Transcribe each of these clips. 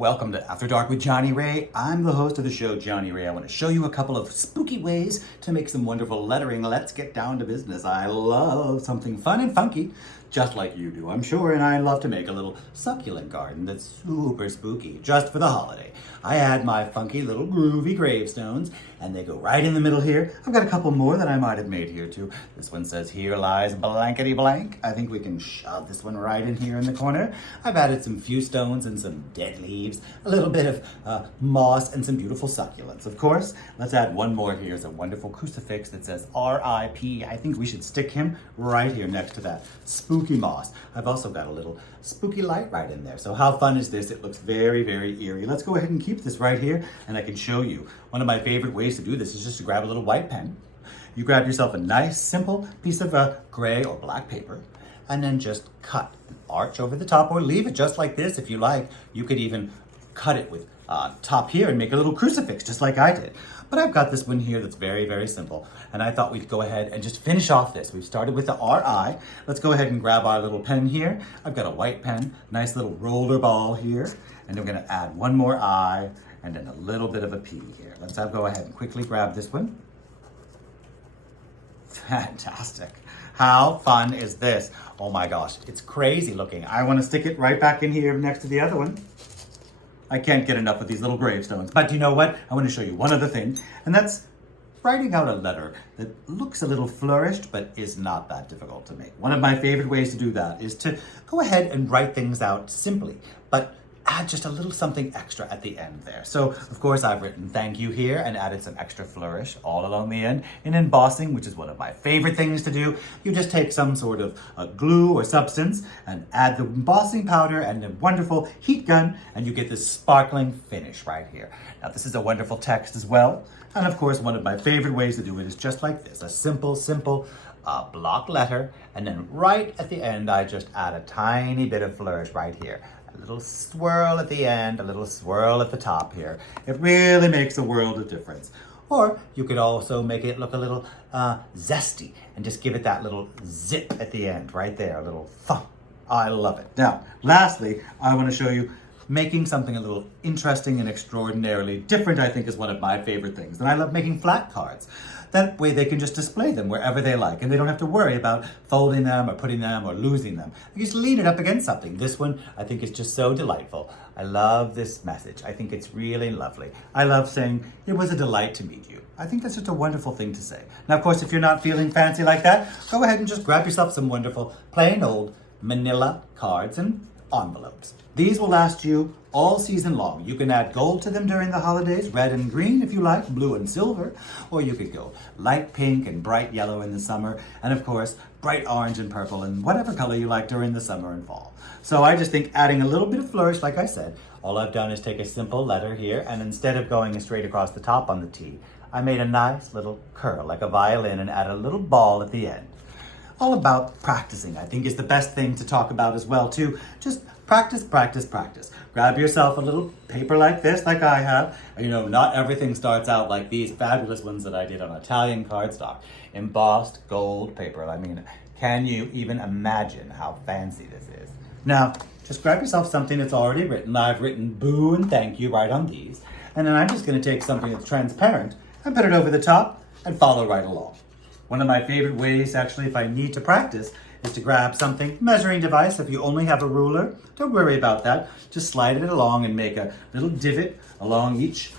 Welcome to After Dark with Johnny Ray. I'm the host of the show, Johnny Ray. I want to show you a couple of spooky ways to make some wonderful lettering. Let's get down to business. I love something fun and funky, just like you do, I'm sure, and I love to make a little succulent garden that's super spooky, just for the holiday. I add my funky little groovy gravestones, and they go right in the middle here. I've got a couple more that I might have made here too. This one says, "Here lies blankety blank." I think we can shove this one right in here in the corner. I've added some few stones and some dead leaves, a little bit of moss, and some beautiful succulents. Of course, let's add one more here. It's a wonderful crucifix that says R.I.P. I think we should stick him right here next to that spooky moss. I've also got a little spooky light right in there. So how fun is this? It looks very, very eerie. Let's go ahead and keep this right here, and I can show you. One of my favorite ways to do this is just to grab a little white pen. You grab yourself a nice, simple piece of gray or black paper, and then just cut an arch over the top, or leave it just like this if you like. You could even cut it with top here and make a little crucifix, just like I did. But I've got this one here that's very, very simple, and I thought we'd go ahead and just finish off this. We've started with the R.I. Let's go ahead and grab our little pen here. I've got a white pen, nice little roller ball here, and I'm gonna add one more I, and then a little bit of a P here. Let's go ahead and quickly grab this one. Fantastic. How fun is this? Oh my gosh, it's crazy looking. I want to stick it right back in here next to the other one. I can't get enough of these little gravestones. But you know what? I want to show you one other thing, and that's writing out a letter that looks a little flourished, but is not that difficult to make. One of my favorite ways to do that is to go ahead and write things out simply, but add just a little something extra at the end there. So, of course, I've written thank you here and added some extra flourish all along the end. In embossing, which is one of my favorite things to do, you just take some sort of glue or substance and add the embossing powder and a wonderful heat gun, and you get this sparkling finish right here. Now, this is a wonderful text as well. And of course, one of my favorite ways to do it is just like this, a simple block letter. And then right at the end, I just add a tiny bit of flourish right here. A little swirl at the end, a little swirl at the top here. It really makes a world of difference. Or you could also make it look a little zesty and just give it that little zip at the end right there, a little thump. I love it. Now, lastly, I want to show you making something a little interesting and extraordinarily different, I think, is one of my favorite things. And I love making flat cards. That way they can just display them wherever they like, and they don't have to worry about folding them or putting them or losing them. You just lean it up against something. This one, I think, is just so delightful. I love this message. I think it's really lovely. I love saying, "It was a delight to meet you." I think that's just a wonderful thing to say. Now, of course, if you're not feeling fancy like that, go ahead and just grab yourself some wonderful, plain old manila cards and envelopes. These will last you all season long. You can add gold to them during the holidays, red and green if you like, blue and silver, or you could go light pink and bright yellow in the summer, and of course, bright orange and purple and whatever color you like during the summer and fall. So I just think adding a little bit of flourish, like I said, all I've done is take a simple letter here, and instead of going straight across the top on the T, I made a nice little curl like a violin and added a little ball at the end. All about practicing, I think, is the best thing to talk about as well, too. Just practice, practice, practice. Grab yourself a little paper like this, like I have. You know, not everything starts out like these fabulous ones that I did on Italian cardstock. Embossed gold paper. I mean, can you even imagine how fancy this is? Now, just grab yourself something that's already written. I've written boo and thank you right on these. And then I'm just going to take something that's transparent and put it over the top and follow right along. One of my favorite ways, actually, if I need to practice, is to grab something, measuring device. If you only have a ruler, don't worry about that. Just slide it along and make a little divot along each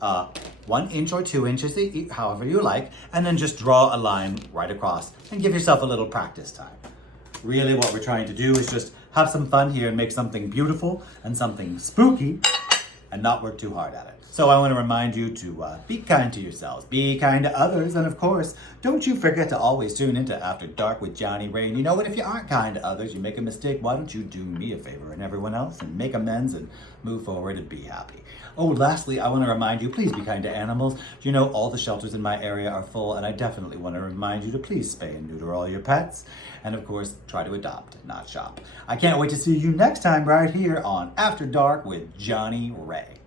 1 inch or 2 inches, however you like, and then just draw a line right across and give yourself a little practice time. Really what we're trying to do is just have some fun here and make something beautiful and something spooky and not work too hard at it. So I want to remind you to be kind to yourselves, be kind to others, and of course, don't you forget to always tune into After Dark with Johnny Ray. And you know what? If you aren't kind to others, you make a mistake, why don't you do me a favor and everyone else and make amends and move forward and be happy. Oh, lastly, I want to remind you, please be kind to animals. You know, all the shelters in my area are full, and I definitely want to remind you to please spay and neuter all your pets. And of course, try to adopt, not shop. I can't wait to see you next time right here on After Dark with Johnny Ray.